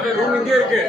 अरे रूम इंगे இருக்கு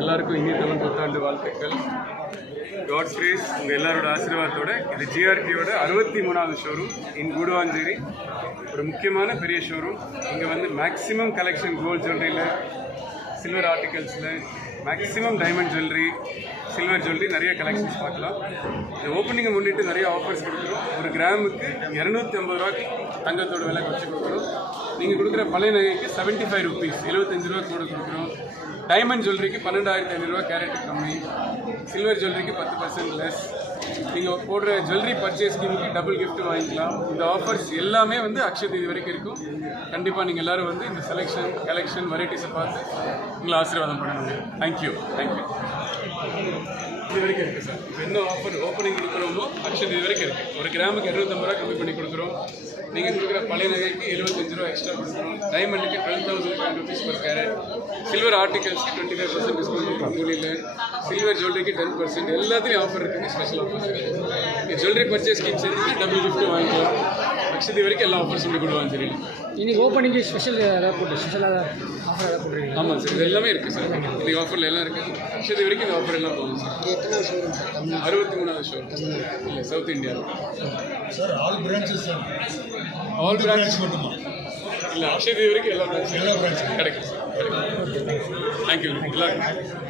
எல்லாருக்கும் இனிய தமிழ் புத்தாண்டு வாழ்த்துக்கள். காட்ஸ் கிரேஸ் உங்கள் எல்லாரோட ஆசீர்வாதத்தோட இது ஜிஆர்டியோட 63வது ஷோரூம் இன் கூடுவாஞ்சேரி. ஒரு முக்கியமான பெரிய ஷோரூம். இங்கே வந்து மேக்ஸிமம் கலெக்ஷன் கோல்ட் ஜுவல்லரியில், சில்வர் ஆர்டிகல்ஸில், maximum diamond jewellery, silver jewellery நிறைய கலெக்ஷன்ஸ் பார்க்கலாம். இந்த ஓப்பனிங்கை முன்னிட்டு நிறைய ஆஃபர்ஸ் கொடுக்குறோம். ஒரு கிராமுக்கு 250 ரூபாய்க்கு தங்கத்தோட விலை குறைச்சி கொடுக்குறோம். நீங்கள் கொடுக்குற பழைய நகைக்கு 75 ருபீஸ் 75 ரூபா கூட கொடுக்குறோம். டைமண்ட் ஜுவல்லரிக்கு 12,500 ரூபா கேரட்டுக்கு கம்மி, சில்வர் ஜுவல்லரிக்கு 10% லெஸ். நீங்கள் போடுற ஜுவல்லரி பர்ச்சேஸ் ஸ்கீமுக்கு டபுள் கிஃப்ட் வாங்கிக்கலாம். இந்த ஆஃபர்ஸ் எல்லாமே வந்து அக்ஷய தீதி வரைக்கும் இருக்கும். கண்டிப்பாக நீங்கள் எல்லோரும் வந்து இந்த செலெக்ஷன் கலெக்ஷன் வெரைட்டிஸை பார்த்து உங்களை ஆசீர்வாதம் பண்ணணுங்க. தேங்க்யூ. இது வரைக்கும் இருக்குது சார். இப்போ என்ன ஆஃபர் ஓப்பனிங் கொடுக்குறோமோ அக்ஷய தீதி வரைக்கும் இருக்குது. ஒரு கிராமுக்கு 250 ரூபா கம்மி பண்ணி கொடுக்குறோம். நீங்கள் கொடுக்குற பழைய நகைக்கு 75 ரூபா எக்ஸ்ட்ரா கொடுக்குறோம். டைமண்டுக்கு 12,000 ருபீஸ் பர் கேரட், சில்வர் ஆர்டிகல்ஸ்க்கு 25% டிஸ்கவுண்ட் கொடுக்குறோம். கூலியில் சில்வர் ஜுவல்லரிக்கு 10%, எல்லாத்துலேயும் ஆஃபர் இருக்குங்க. ஸ்பெஷல் ஆஃபர்ஸ் இருக்குது. நீங்கள் ஜுவல்லரி பர்ச்சேஸ் ஸ்கீம் சேர்த்து டபுள் கிஃப்ட் வாங்கிக்கலாம். அக்ஷய தீதி வரைக்கும் எல்லா ஆஃபர்ஸ் சொல்லி கொடுவாங்க. சரி, இன்னைக்கு ஓப்பனிங்கு ஸ்பெஷல் ஏதாவது போட்டு ஸ்பெஷலாக ஆஃபர் ஏதாவது போட்டுருக்கீங்க? ஆமாம் சார், இது எல்லாமே இருக்குது சார். இன்றைக்கி ஆஃபரில் எல்லாம் இருக்குது. அக்ஷய தீதி வரைக்கும் இந்த ஆஃபர் எல்லாம் போகும் சார். எத்தனை ஷோரூம் சார்? 63வது ஷோரூம் இல்லை, south India sir. All branches sir. All branch மட்டுமா இல்லை, அக்ஷய தீதி வரைக்கும் எல்லா பிரான்ச்சும் கிடைக்கும் சார். தேங்க்யூ. எல்லாருக்கும்